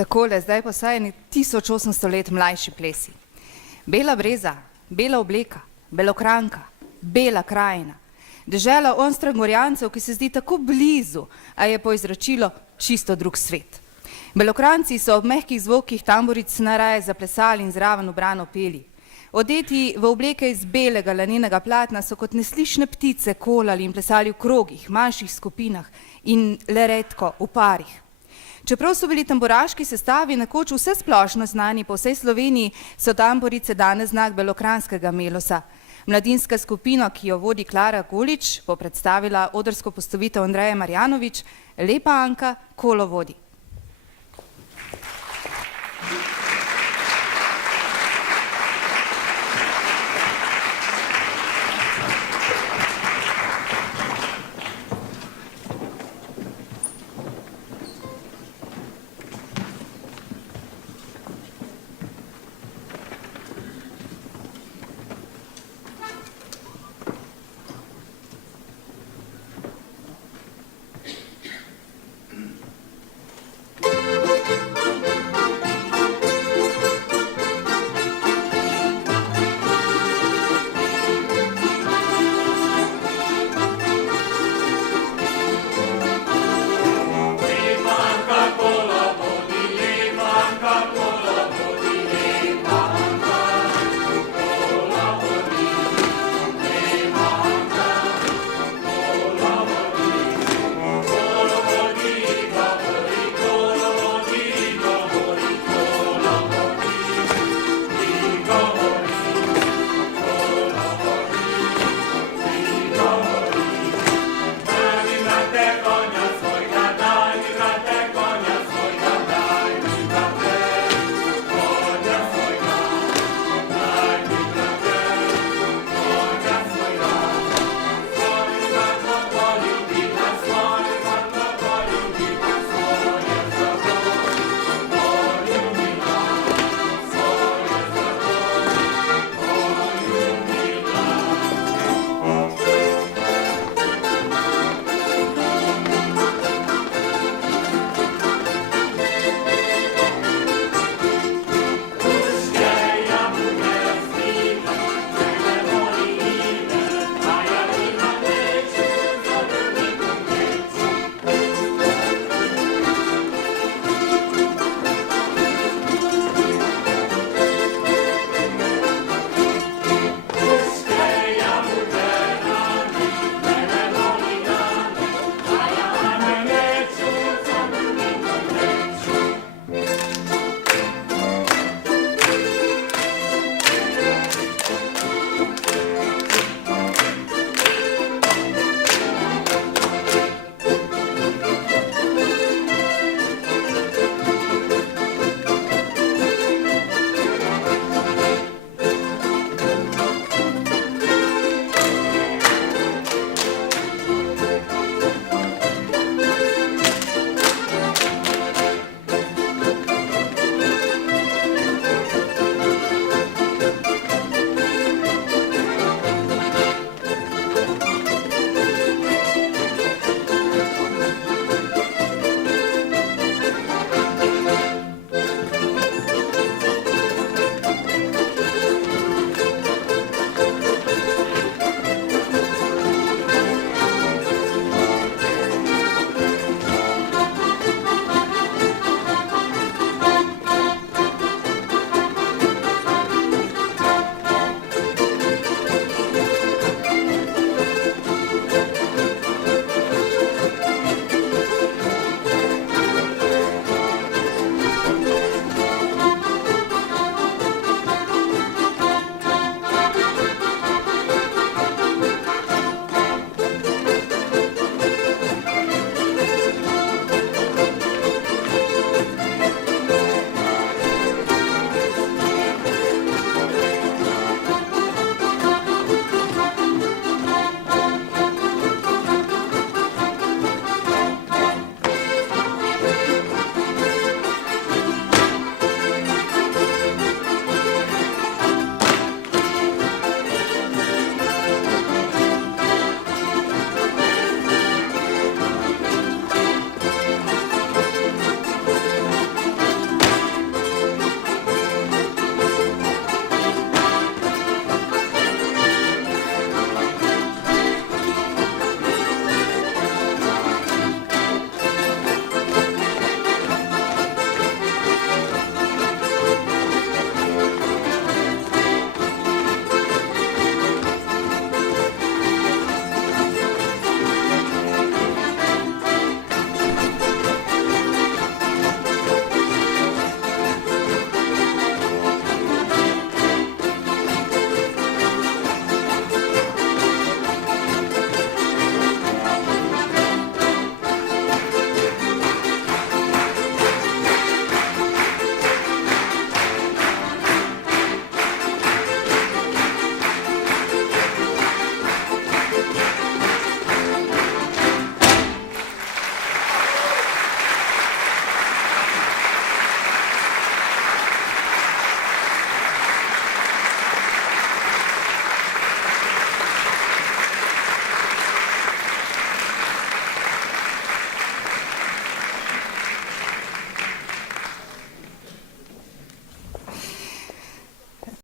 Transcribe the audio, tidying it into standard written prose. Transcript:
Takole, zdaj pa saj 1800 let mlajši plesi. Bela breza, bela obleka, belokranka, bela krajina. Dežela Onstrangorjancev, ki se zdi tako blizu, a je po izročilo čisto drug svet. Belokranci so ob mehkih zvokih tamburic najraje zaplesali in zraven ubrano peli. Odeti v obleke iz belega lanenega platna so kot neslišne ptice kolali in plesali v krogih, manjših skupinah in le redko v parih. Čeprav so bili tamburaški sestavi nekoč vse splošno znani po vsej Sloveniji, so tamburice danes znak belokranskega melosa. Mladinska skupina, ki jo vodi Klara Golič, bo predstavila odrsko postavitev Andreje Marjanovič, Lepa Anka kolo vodi.